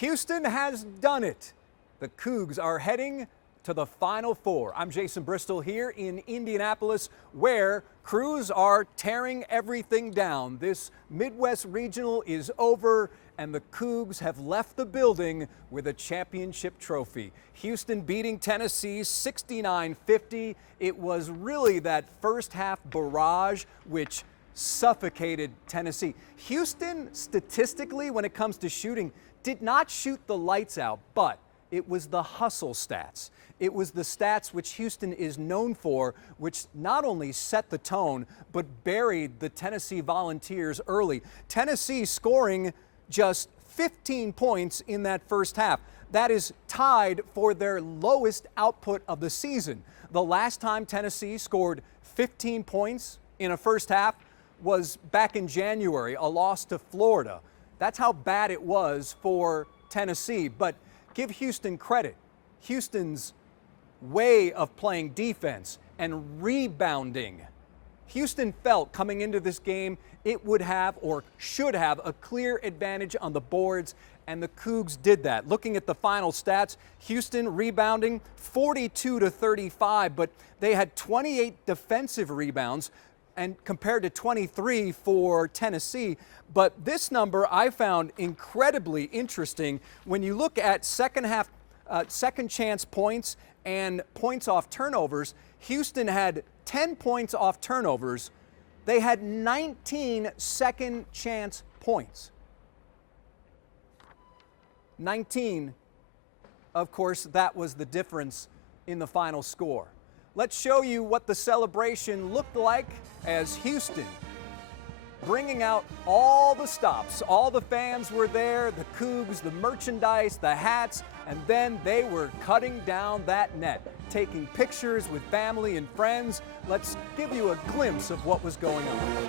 Houston has done it. The Cougs are heading to the Final Four. I'm Jason Bristol here in Indianapolis, where crews are tearing everything down. This Midwest Regional is over, and the Cougs have left the building with a championship trophy. Houston beating Tennessee 69-50. It was really that first half barrage which suffocated Tennessee. Houston, statistically, when it comes to shooting, did not shoot the lights out, but it was the hustle stats. It was the stats which Houston is known for, which not only set the tone, but buried the Tennessee Volunteers early. Tennessee scoring just 15 points in that first half. That is tied for their lowest output of the season. The last time Tennessee scored 15 points in a first half was back in January, a loss to Florida. That's how bad it was for Tennessee. But give Houston credit. Houston's way of playing defense and rebounding. Houston felt coming into this game it would have or should have a clear advantage on the boards, and the Cougs did that. Looking at the final stats, Houston rebounding 42-35, but they had 28 defensive rebounds and compared to 23 for Tennessee. But this number I found incredibly interesting when you look at second chance points and points off turnovers. Houston had 10 points off turnovers. They had 19 second chance points. 19, of course, that was the difference in the final score. Let's show you what the celebration looked like as Houston bringing out all the stops. All the fans were there, the Cougs, the merchandise, the hats, and then they were cutting down that net, taking pictures with family and friends. Let's give you a glimpse of what was going on.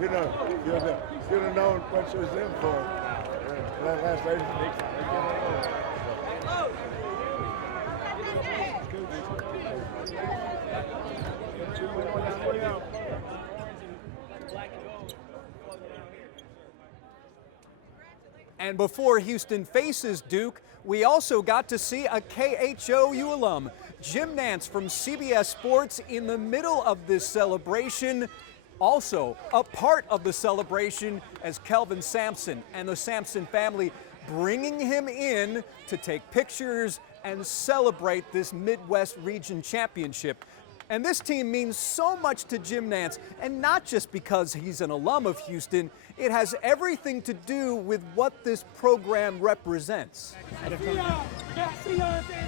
You know, you'd have known what she was in for. Last lady. And before Houston faces Duke, we also got to see a KHOU alum, Jim Nantz from CBS Sports, in the middle of this celebration. Also a part of the celebration as Kelvin Sampson and the Samson family bringing him in to take pictures and celebrate this Midwest Region Championship. And this team means so much to Jim Nantz, and not just because he's an alum of Houston. It has everything to do with what this program represents. Well,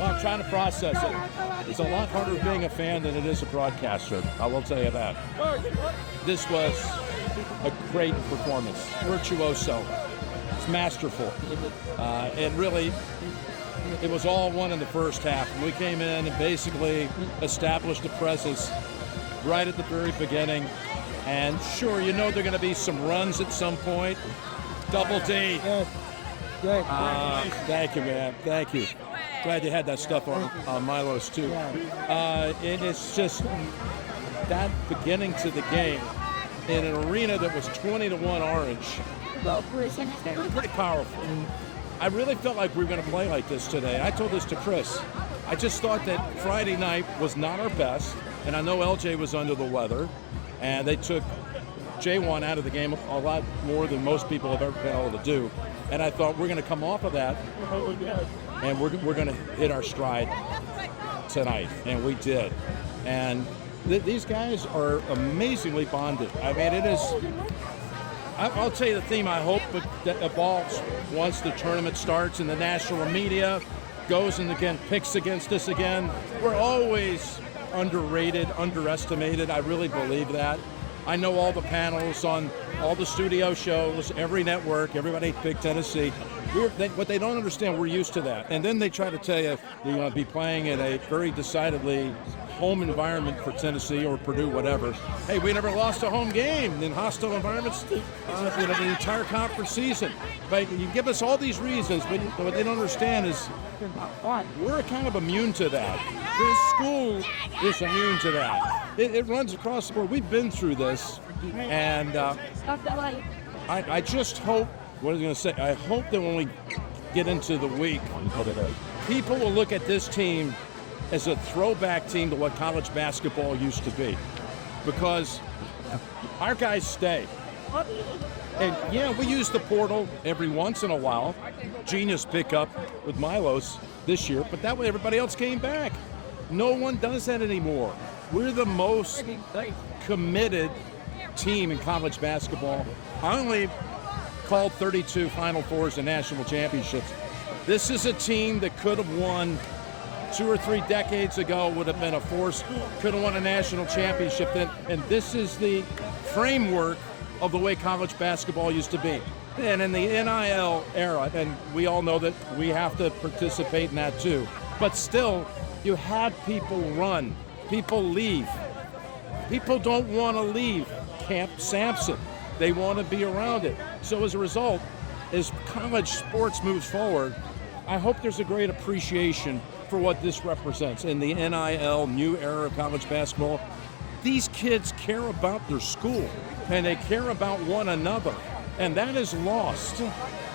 I'm trying to process it. It's a lot harder being a fan than it is a broadcaster. I will tell you that. This was a great performance. Virtuoso. It's masterful. And really, it was all won in the first half. And we came in and basically established a presence right at the very beginning. And sure, you know there are going to be some runs at some point. Double D. Thank you, man. Thank you. Glad you had that stuff on Milo's, too. And it's just that beginning to the game in an arena that was 20-1 orange. Pretty powerful. I really felt like we were going to play like this today. I told this to Chris. I just thought that Friday night was not our best, and I know LJ was under the weather, and they took J1 out of the game a lot more than most people have ever been able to do. And I thought we're going to come off of that, and we're going to hit our stride tonight, and we did. And these guys are amazingly bonded. I mean, it is. I'll tell you the theme I hope that evolves once the tournament starts and the national media goes and again picks against us again. We're always underrated, underestimated. I really believe that. I know all the panels on all the studio shows, every network, everybody picked Tennessee. What they don't understand, we're used to that. And then they try to tell you you're going to be playing in a very decidedly home environment for Tennessee or Purdue, whatever. Hey, we never lost a home game in hostile environments the entire conference season. But you give us all these reasons, but what they don't understand is we're kind of immune to that. This school is immune to that. It runs across the board. We've been through this, and I just hope, what was I going to say? I that when we get into the week, people will look at this team as a throwback team to what college basketball used to be, because our guys stay. And yeah, we use the portal every once in a while. Genius pickup with Milos this year, but that way everybody else came back. No one does that anymore. We're the most committed team in college basketball. I only called 32 Final Fours and national championships. This is a team that could have won 2 or 3 decades ago, would have been a force, could have won a national championship then, and this is the framework of the way college basketball used to be. And in the NIL era, and we all know that we have to participate in that too, but still, you had people run, people leave. People don't want to leave Camp Sampson. They want to be around it. So as a result, as college sports moves forward, I hope there's a great appreciation for what this represents in the NIL new era of college basketball. These kids care about their school, and they care about one another, and that is lost.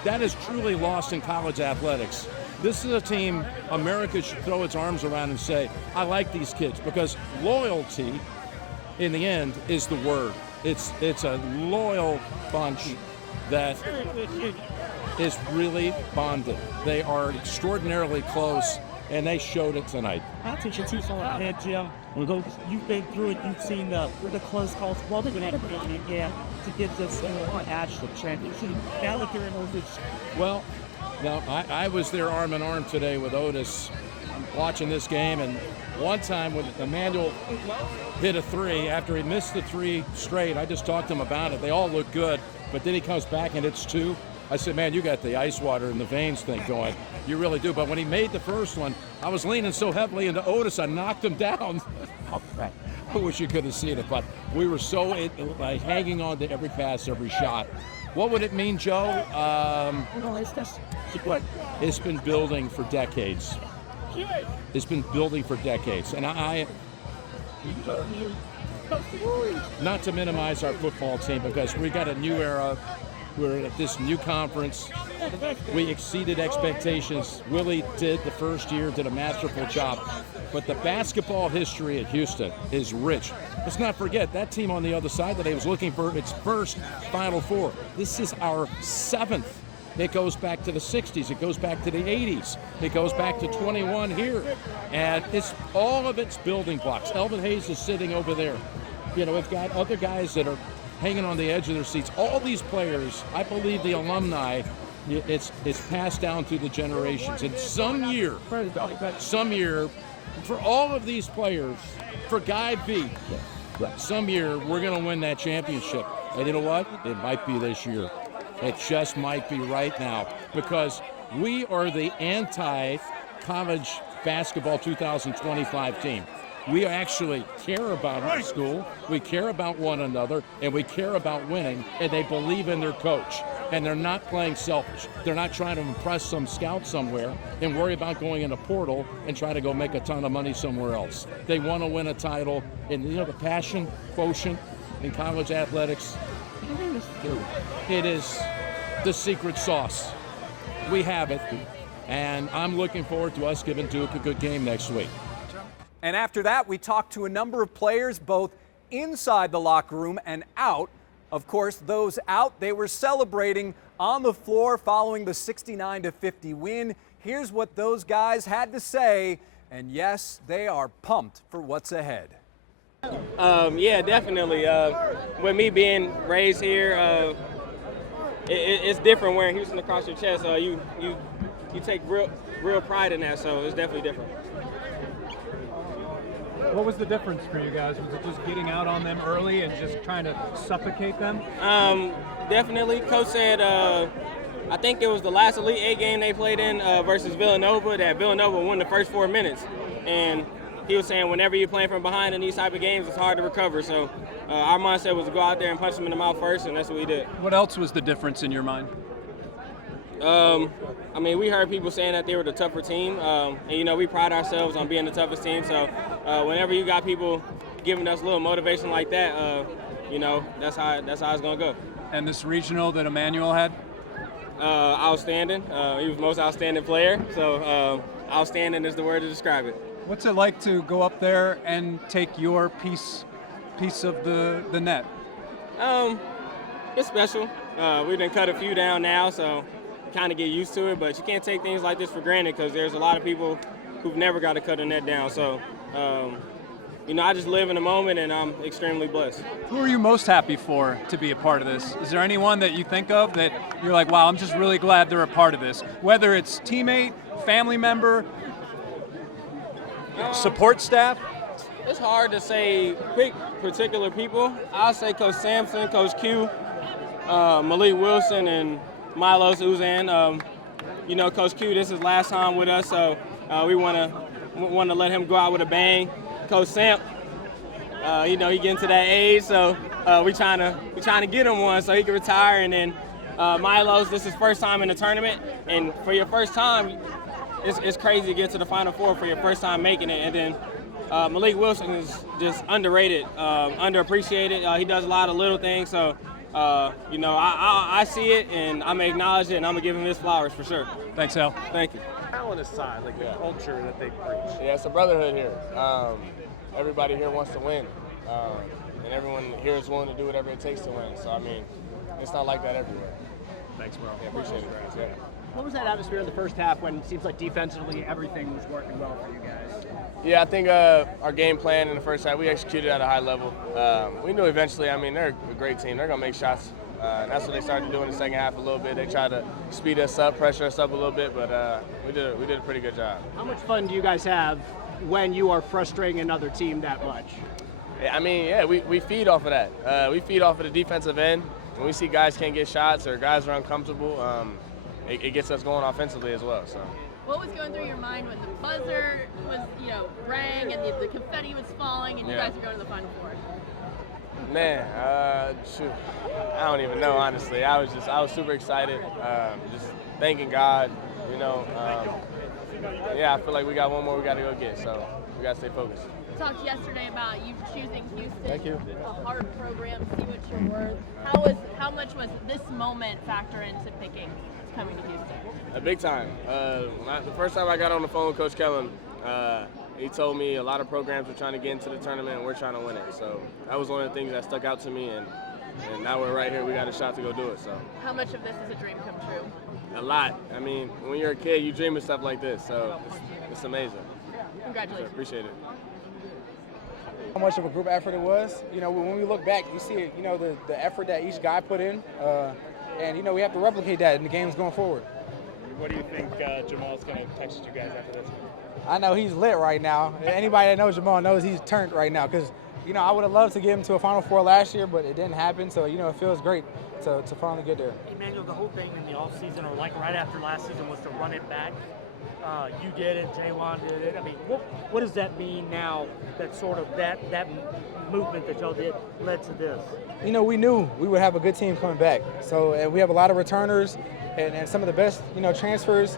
That is truly lost in college athletics. This is a team America should throw its arms around and say, I like these kids, because loyalty, in the end, is the word. It's a loyal bunch that is really bonded. They are extraordinarily close, and they showed it tonight. I'll take your teeth on head, Jim. You've been through it. You've seen the close calls. Well, they're going to get this national championship. Now that they're in those. Well, now I was there arm in arm today with Otis, watching this game, and one time when Emmanuel hit a 3 after he missed the 3 straight, I just talked to him about it. They all look good, but then he comes back and hits 2. I said, man, you got the ice water in the veins thing going. You really do. But when he made the first one, I was leaning so heavily into Otis, I knocked him down. I wish you could have seen it, but we were so like hanging on to every pass, every shot. What would it mean, Joe? It's been building for decades. It's been building for decades, and I not to minimize our football team, because we got a new era. We're at this new conference. We exceeded expectations. Willie did the first year, did a masterful job. But the basketball history at Houston is rich. Let's not forget, that team on the other side today was looking for its first Final Four. This is our 7th. It goes back to the 60s. It goes back to the 80s. It goes back to 21 here. And it's all of its building blocks. Elvin Hayes is sitting over there. You know, we've got other guys that are hanging on the edge of their seats. All these players, I believe the alumni, it's passed down through the generations. And some year, for all of these players, for Guy V, some year we're going to win that championship. And you know what? It might be this year. It just might be right now, because we are the anti-college basketball 2025 team. We actually care about our school, we care about one another, and we care about winning, and they believe in their coach. And they're not playing selfish. They're not trying to impress some scout somewhere and worry about going in a portal and try to go make a ton of money somewhere else. They want to win a title, and you know, the passion quotient in college athletics, it is the secret sauce. We have it, and I'm looking forward to us giving Duke a good game next week. And after that, we talked to a number of players, both inside the locker room and out. Of course, those out, they were celebrating on the floor following the 69-50 win. Here's what those guys had to say. And yes, they are pumped for what's ahead. Yeah, definitely. With me being raised here, it's different wearing Houston across your chest. You take real pride in that, so it's definitely different. What was the difference for you guys? Was it just getting out on them early and just trying to suffocate them? Definitely. Coach said, I think it was the last Elite Eight game they played in versus Villanova, that Villanova won the first 4 minutes. And he was saying whenever you're playing from behind in these type of games, it's hard to recover. So our mindset was to go out there and punch them in the mouth first, and that's what we did. What else was the difference in your mind? I mean, we heard people saying that they were the tougher team, and you know, we pride ourselves on being the toughest team. So whenever you got people giving us a little motivation like that, you know, that's how it's gonna go. And this regional that Emmanuel had? Outstanding. He was the most outstanding player. So outstanding is the word to describe it. What's it like to go up there and take your piece of the net? It's special. We done cut a few down now, so kind of get used to it, but you can't take things like this for granted, because there's a lot of people who've never got to cut a net down. So, you know, I just live in the moment, and I'm extremely blessed. Who are you most happy for to be a part of this? Is there anyone that you think of that you're like, wow, I'm just really glad they're a part of this? Whether it's teammate, family member, support staff? It's hard to say pick particular people. I'll say Coach Sampson, Coach Q, Malik Wilson, and Milos Uzan. You know, Coach Q, this is last time with us, so we want to let him go out with a bang. Coach Samp, you know, he getting to that age, so we trying to get him one so he can retire. And then Milos, this is first time in the tournament, and for your first time, it's crazy to get to the Final Four for your first time making it. And then Malik Wilson is just underrated, underappreciated. He does a lot of little things, so. You know, I see it, and I'm going to acknowledge it, and I'm going to give him his flowers for sure. Thanks, Al. Thank you. Talent aside, like the culture that they preach. Yeah, it's a brotherhood here. Everybody here wants to win, and everyone here is willing to do whatever it takes to win. So, I mean, it's not like that everywhere. Thanks, bro. Yeah, appreciate it. Yeah. What was that atmosphere in the first half when it seems like defensively everything was working well for you guys? Yeah, I think our game plan in the first half, we executed at a high level. We knew eventually, I mean, they're a great team. They're going to make shots. And that's what they started doing in the second half a little bit. They tried to speed us up, pressure us up a little bit, but we did a pretty good job. How much fun do you guys have when you are frustrating another team that much? I mean, yeah, we feed off of that. We feed off of the defensive end. When we see guys can't get shots or guys are uncomfortable, it gets us going offensively as well. So. What was going through your mind when the buzzer was, rang and the confetti was falling and you guys were going to the Final Four? Man, shoot, I don't even know, honestly. I was super excited, just thanking God, I feel like we got one more we got to go get, so we got to stay focused. You talked yesterday about you choosing Houston. Thank you. A hard program, see what you're worth. How much was this moment factor into picking coming to Houston? A big time. The first time I got on the phone with Coach Kelvin, he told me a lot of programs were trying to get into the tournament and we're trying to win it. So that was one of the things that stuck out to me, and now we're right here. We got a shot to go do it. So how much of this is a dream come true? A lot. I mean, when you're a kid, you dream of stuff like this. So it's amazing. Congratulations. So appreciate it. How much of a group effort it was. When we look back, you see it, the effort that each guy put in, and we have to replicate that in the games going forward. What do you think Jamal's going to text you guys after this? I know he's lit right now. Anybody that knows Jamal knows he's turned right now because, I would have loved to get him to a Final Four last year, but it didn't happen. So, it feels great to finally get there. Emmanuel, the whole thing in the offseason or like right after last season was to run it back. You did it, Jaywan did it. I mean, what does that mean now that sort of that movement that y'all did led to this? We knew we would have a good team coming back. So, and we have a lot of returners and some of the best, transfers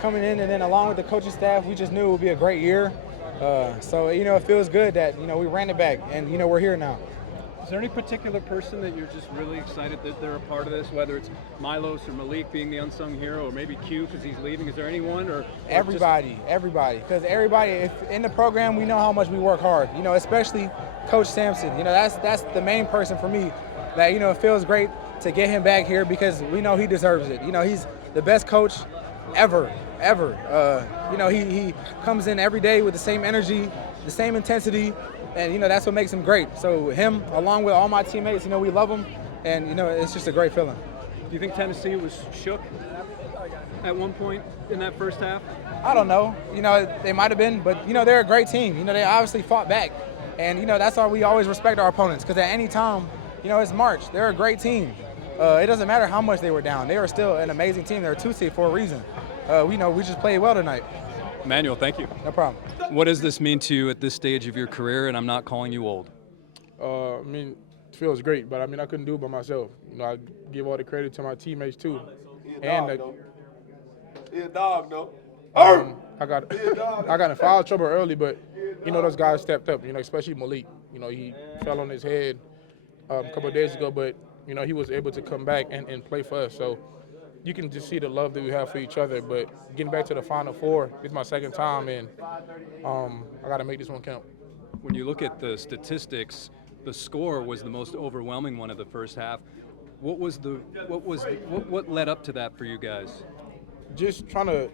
coming in. And then along with the coaching staff, we just knew it would be a great year. So, it feels good that, we ran it back and, we're here now. Is there any particular person that you're just really excited that they're a part of this, whether it's Milos or Malik being the unsung hero, or maybe Q because he's leaving? Is there anyone? Or everybody. Because everybody, if in the program, we know how much we work hard, especially Coach Sampson. That's the main person for me that, it feels great to get him back here because we know he deserves it. He's the best coach ever. He comes in every day with the same energy, the same intensity, and that's what makes him great. So him, along with all my teammates, we love him, and it's just a great feeling. Do you think Tennessee was shook at one point in that first half? I don't know. They might have been, but they're a great team. They obviously fought back, and that's why we always respect our opponents because at any time, it's March. They're a great team. It doesn't matter how much they were down. They were still an amazing team. They're a 2-seed for a reason. We just played well tonight. Emmanuel, thank you. No problem. What does this mean to you at this stage of your career? And I'm not calling you old. It feels great, but I couldn't do it by myself. I give all the credit to my teammates too. He's a dog, though. I got in foul trouble early, but those guys stepped up. Especially Malik. He fell on his head a couple of days ago, but he was able to come back and play for us. So you can just see the love that we have for each other. But getting back to the Final Four, it's my second time, and I got to make this one count. When you look at the statistics, the score was the most overwhelming one of the first half. What led up to that for you guys? Just trying to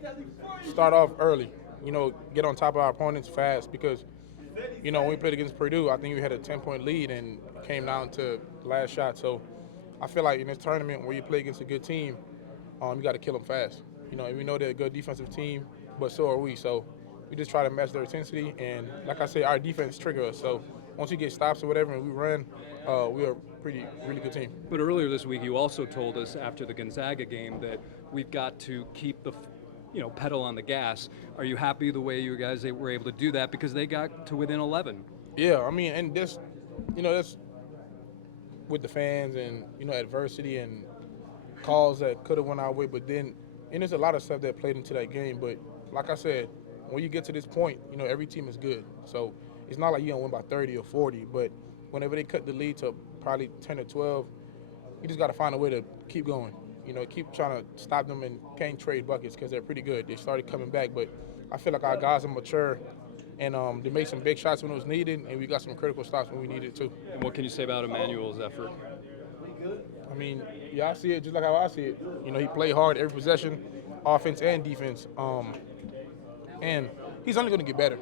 start off early. Get on top of our opponents fast because when we played against Purdue, I think we had a 10-point lead and came down to the last shot. So I feel like in this tournament where you play against a good team, you got to kill them fast. We know they're a good defensive team, but so are we. So we just try to match their intensity. And like I say, our defense triggers us. So once you get stops or whatever and we run, we are a really good team. But earlier this week, you also told us after the Gonzaga game that we've got to keep the pedal on the gas. Are you happy the way you guys were able to do that because they got to within 11? Yeah, and this, that's with the fans and, adversity and calls that could have went our way, but then, and there's a lot of stuff that played into that game. But like I said, when you get to this point, every team is good. So it's not like you don't win by 30 or 40, but whenever they cut the lead to probably 10 or 12, you just got to find a way to keep going. Keep trying to stop them and can't trade buckets because they're pretty good. They started coming back, but I feel like our guys are mature and they made some big shots when it was needed, and we got some critical stops when we needed to. And what can you say about Emmanuel's effort? I see it just like how I see it. He played hard every possession, offense and defense, and he's only going to get better.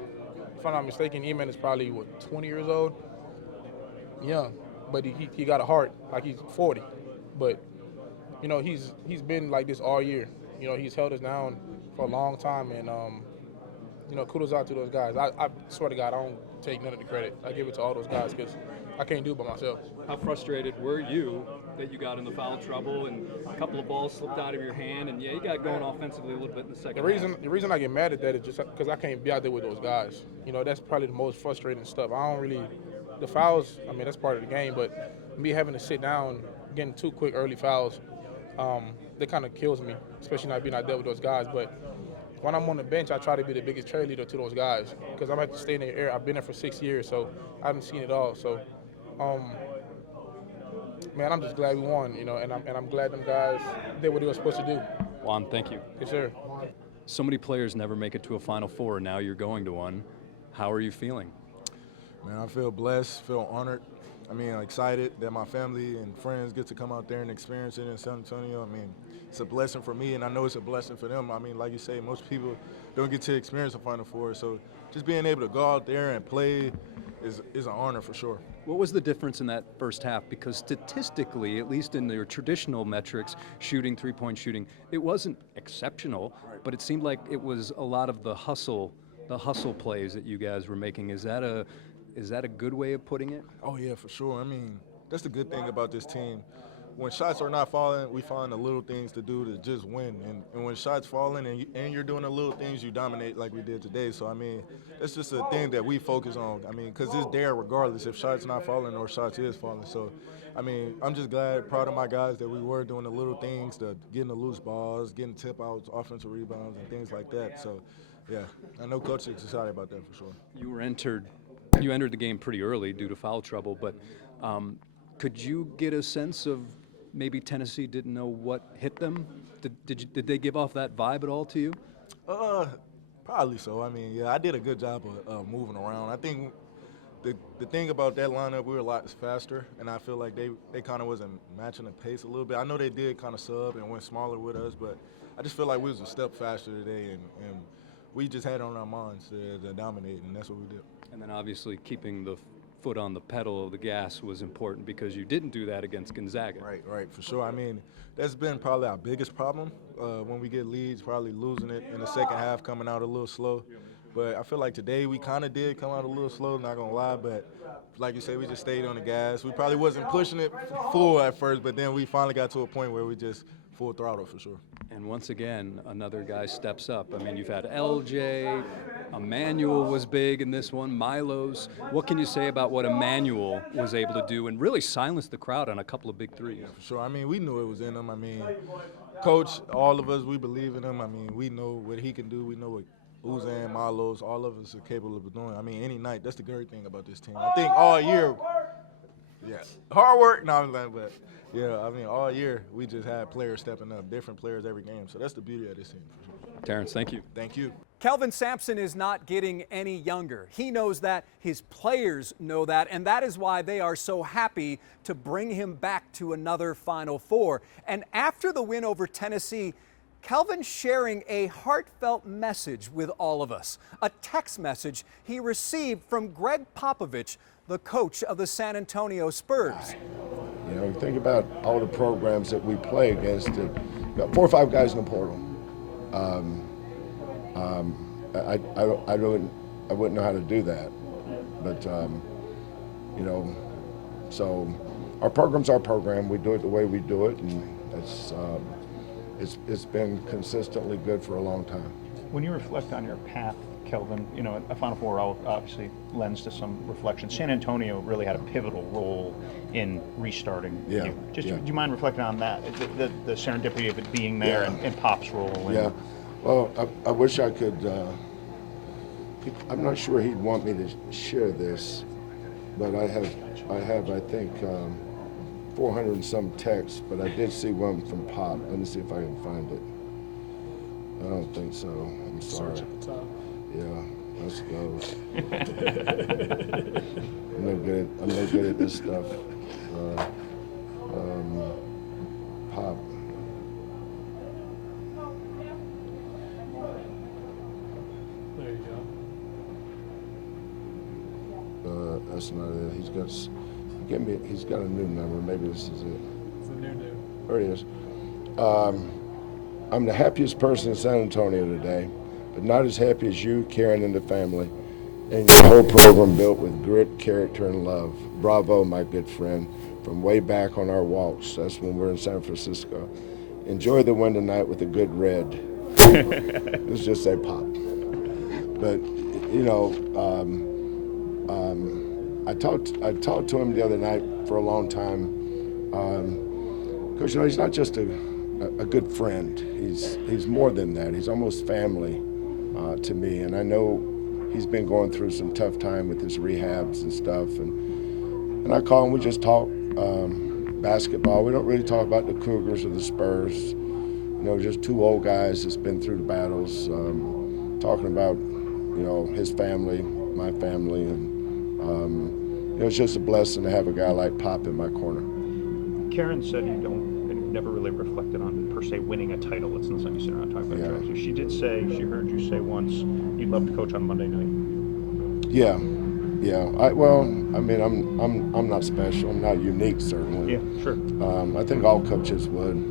If I'm not mistaken, Eman is probably, 20 years old? Young, but he got a heart like he's 40. But, he's been like this all year. He's held us down for a long time, and, kudos out to those guys. I swear to God, I don't take none of the credit. I give it to all those guys because I can't do it by myself. How frustrated were you that you got into foul trouble and a couple of balls slipped out of your hand, and you got going offensively a little bit in the second half? The reason I get mad at that is just because I can't be out there with those guys. That's probably the most frustrating stuff. The fouls, that's part of the game, but me having to sit down, getting 2 quick early fouls, that kind of kills me, especially not being out there with those guys. But when I'm on the bench, I try to be the biggest cheerleader to those guys because I'm have to stay in the air. I've been there for 6 years, so I haven't seen it all. So, I'm just glad we won, and I'm glad them guys did what they were supposed to do. Juan, thank you. Yes, sir. So many players never make it to a Final Four, and now you're going to one. How are you feeling? Man, I feel blessed, feel honored. Excited that my family and friends get to come out there and experience it in San Antonio. It's a blessing for me, and I know it's a blessing for them. Like you say, most people don't get to experience a Final Four, so just being able to go out there and play is an honor for sure. What was the difference in that first half? Because statistically, at least in their traditional metrics, shooting, three-point shooting, it wasn't exceptional, but it seemed like it was a lot of the hustle plays that you guys were making. Is that a good way of putting it? Oh, yeah, for sure. That's the good thing about this team. When shots are not falling, we find the little things to do to just win. And when shots falling and you're doing the little things, you dominate like we did today. So, that's just a thing that we focus on. Because it's there regardless if shots not falling or shots is falling. So, I'm just proud of my guys that we were doing the little things, getting the loose balls, getting tip-outs, offensive rebounds, and things like that. So, yeah, I know Coach is excited about that for sure. You entered the game pretty early due to foul trouble, but could you get a sense of maybe Tennessee didn't know what hit them? Did they give off that vibe at all to you? Probably so. I did a good job of moving around. I think the thing about that lineup, we were a lot faster, and I feel like they kind of wasn't matching the pace a little bit. I know they did kind of sub and went smaller with us, but I just feel like we was a step faster today, and we just had it on our minds to dominate, and that's what we did. And then obviously keeping the foot on the pedal of the gas was important because you didn't do that against Gonzaga. Right, for sure. That's been probably our biggest problem when we get leads, probably losing it in the second half, coming out a little slow. But I feel like today we kind of did come out a little slow, not going to lie. But like you said, we just stayed on the gas. We probably wasn't pushing it full at first, but then we finally got to a point where we just full throttle for sure. And once again, another guy steps up. You've had LJ, Emmanuel was big in this one, Milos. What can you say about what Emmanuel was able to do and really silence the crowd on a couple of big threes? Yeah, for sure. We knew it was in him. Coach, all of us, we believe in him. We know what he can do. We know what Uzan, Milos, all of us are capable of doing. Any night, that's the great thing about this team. I think all year, hard work. No, I'm lying, but all year we just had players stepping up, different players every game. So that's the beauty of this team. For sure. Terrence, thank you. Thank you. Kelvin Sampson is not getting any younger. He knows that, his players know that, and that is why they are so happy to bring him back to another Final Four. And after the win over Tennessee, Kelvin sharing a heartfelt message with all of us, a text message he received from Greg Popovich, the coach of the San Antonio Spurs. Think about all the programs that we play against. Got 4 or 5 guys in the portal. I wouldn't know how to do that, but so our program's our program. We do it the way we do it, and it's been consistently good for a long time. When you reflect on your path, Kelvin, a Final Four obviously lends to some reflection. San Antonio really had a pivotal role in restarting you. Do you mind reflecting on that, the serendipity of it being there and Pop's role? Well, I wish I could. I'm not sure he'd want me to share this, but I have I think 400 and some texts, but I did see one from Pop. Let me see if I can find it. I don't think so. I'm sorry. Yeah, let's go. I'm no good at this stuff. Pop. There you go. That's not it. He's got a new number. Maybe this is it. It's a new. There it is. I'm the happiest person in San Antonio today, but not as happy as you, Karen, and the family. and your whole program built with grit, character, and love. Bravo, my good friend, from way back on our walks. That's when we're in San Francisco. Enjoy the win tonight with a good red. Let's just say pop. But, you know, I talked to him the other night for a long time. Because, you know, he's not just a good friend. He's more than that. He's almost family to me. And I know he's been going through some tough time with his rehabs and stuff. And I call him, we just talk basketball. We don't really talk about the Cougars or the Spurs. You know, just two old guys that's been through the battles, talking about, you know, his family, my family, and you know, it's just a blessing to have a guy like Pop in my corner. Karen said you never really reflected on, per se, winning a title. It's not something you sit around and talk about. Yeah. So she did say, she heard you say once, you'd love to coach on Monday night. Yeah. Well, I mean, I'm not special. I'm not unique, certainly. Yeah, sure. I think all coaches would.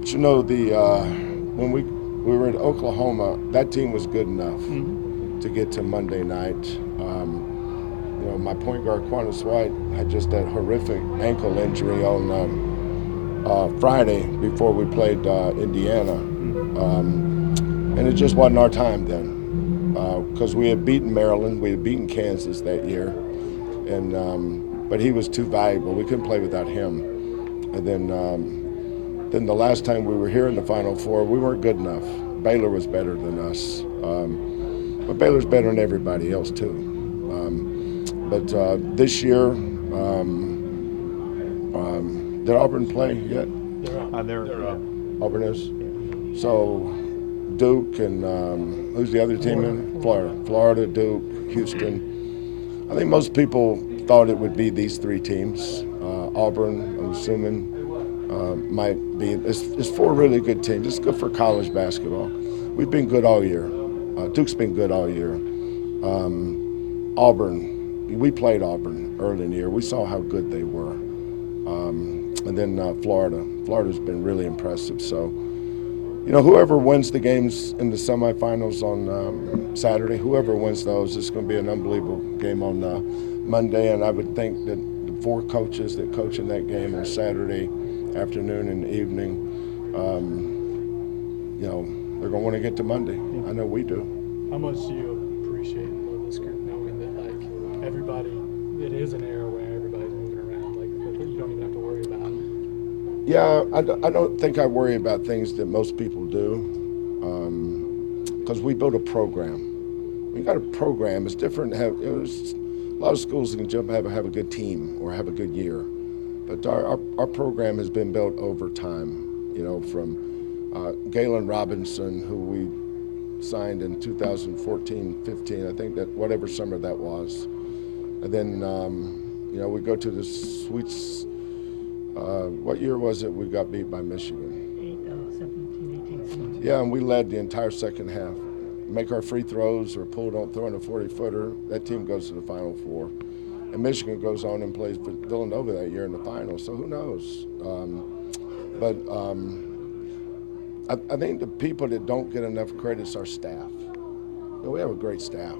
But you know, when we were in Oklahoma, that team was good enough to get to Monday night. You know, my point guard, Quantas White, had just that horrific ankle injury on Friday before we played Indiana. And it just wasn't our time then. Because we had beaten Maryland, we had beaten Kansas that year, and but he was too valuable. We couldn't play without him. And then the last time we were here in the Final Four, we weren't good enough. Baylor was better than us, but Baylor's better than everybody else too. But this year, did Auburn play yet? They're up. Auburn is. Yeah. So Duke and who's the other team in? Florida, Duke, Houston. I think most people thought it would be these three teams. Auburn, I'm assuming, might be. It's four really good teams. It's good for college basketball. We've been good all year. Duke's been good all year. Auburn, we played Auburn early in the year. We saw how good they were. And then Florida. Florida's been really impressive. So, you know, whoever wins the games in the semifinals on Saturday, whoever wins those, it's going to be an unbelievable game on Monday. And I would think that the four coaches that coach in that game on Saturday afternoon and evening, you know, they're going to want to get to Monday. Yeah. I know we do. How much do you appreciate this group knowing that, like, everybody, it is an era where everybody's moving around, like, that you don't even have to worry about? Yeah, I don't think I worry about things that most people do, because we built a program. We got a program. It's different. A lot of schools can have a good team or have a good year, but our program has been built over time. You know, from Galen Robinson, who we signed in 2014-15, I think that whatever summer that was, and then you know, we go to the Sweets. What year was it we got beat by Michigan? 17, 18. Yeah, and we led the entire second half. Make our free throws or don't throw in a 40-footer, that team goes to the Final Four. And Michigan goes on and plays Villanova that year in the final, so who knows? But I think the people that don't get enough credit is our staff. You know, we have a great staff.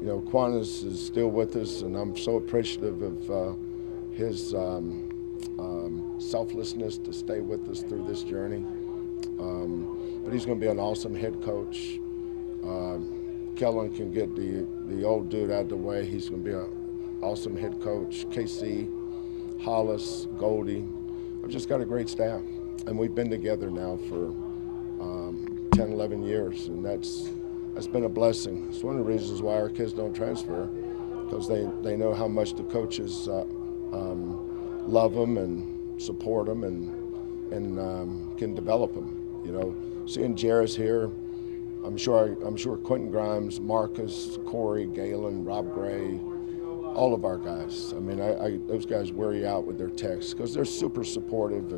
You know, Quantas is still with us, and I'm so appreciative of his selflessness to stay with us through this journey. But he's going to be an awesome head coach. Kelvin can get the old dude out of the way. He's going to be an awesome head coach. KC, Hollis, Goldie. I've just got a great staff. And we've been together now for 10, 11 years, and that's been a blessing. It's one of the reasons why our kids don't transfer, because they know how much the coaches love them and support them and can develop them. You know, seeing Jarris here, I'm sure Quentin Grimes, Marcus, Corey, Galen, Rob Gray, all of our guys. I mean, those guys wear you out with their texts because they're super supportive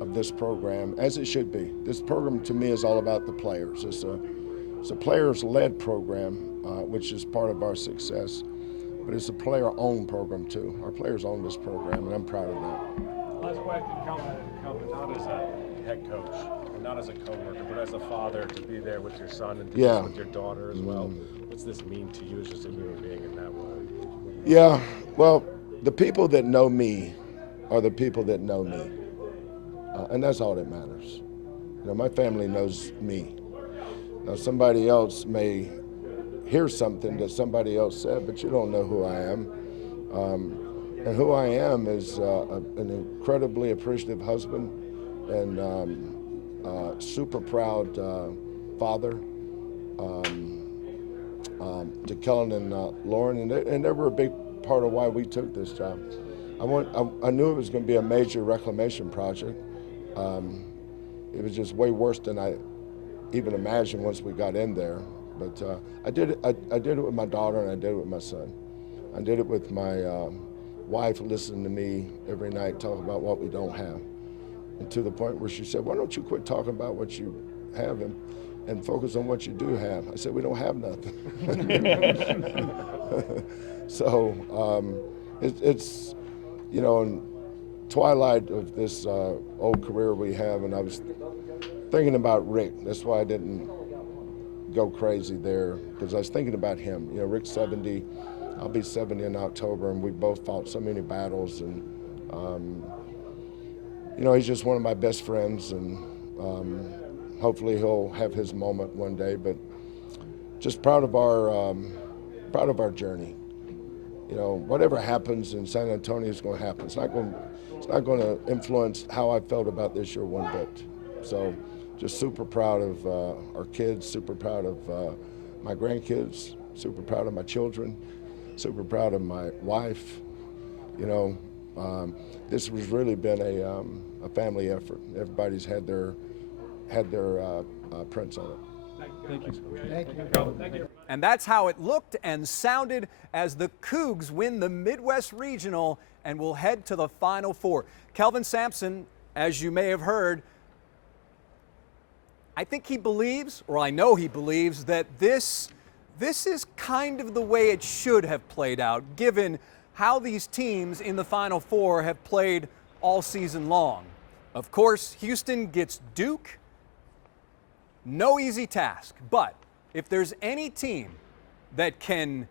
of this program, as it should be. This program to me is all about the players. It's a players-led program, which is part of our success. But it's a player-owned program too. Our players own this program, and I'm proud of that. this question, Kelvin, not as a head coach, and not as a coworker, but as a father, to be there with your son and with your daughter as well. What's this mean to you as just a human being in that way? Yeah, well, the people that know me are the people that know me, and that's all that matters. You know, my family knows me. Now, somebody else may hear something that somebody else said, but you don't know who I am. And who I am is an incredibly appreciative husband and super proud father to Kelvin and Lauren, and they were a big part of why we took this job. I knew it was going to be a major reclamation project. It was just way worse than I even imagined once we got in there. But I did it with my daughter, and I did it with my son. I did it with my wife listening to me every night talk about what we don't have, and to the point where she said, "Why don't you quit talking about what you have and focus on what you do have?" I said, "We don't have nothing." So it's you know, in twilight of this old career we have, and I was thinking about Rick. That's why I didn't go crazy there, because I was thinking about him. You know, Rick's 70. I'll be 70 in October, and we both fought so many battles, and you know, he's just one of my best friends, and hopefully he'll have his moment one day. But just proud of our journey. You know, whatever happens in San Antonio is going to happen. It's not going to influence how I felt about this year one bit. So, just super proud of our kids, super proud of my grandkids, super proud of my children. Super proud of my wife. You know, this has really been a family effort. Everybody's had their prints on it. Thank you. Thank you. And that's how it looked and sounded as the Cougs win the Midwest Regional and will head to the Final Four. Kelvin Sampson, as you may have heard, I think he believes, or I know he believes, that this is kind of the way it should have played out, given how these teams in the Final Four have played all season long. Of course, Houston gets Duke. No easy task, but if there's any team that can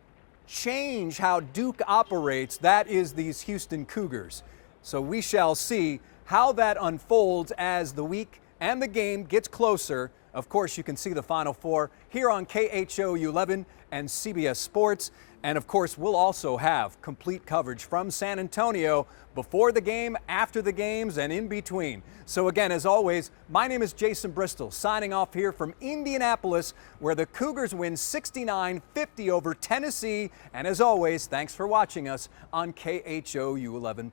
change how Duke operates, that is these Houston Cougars. So we shall see how that unfolds as the week and the game gets closer. Of course, you can see the Final Four here on KHOU 11 and CBS Sports. And of course, we'll also have complete coverage from San Antonio before the game, after the games, and in between. So again, as always, my name is Jason Bristol, signing off here from Indianapolis, where the Cougars win 69-50 over Tennessee. And as always, thanks for watching us on KHOU 11+.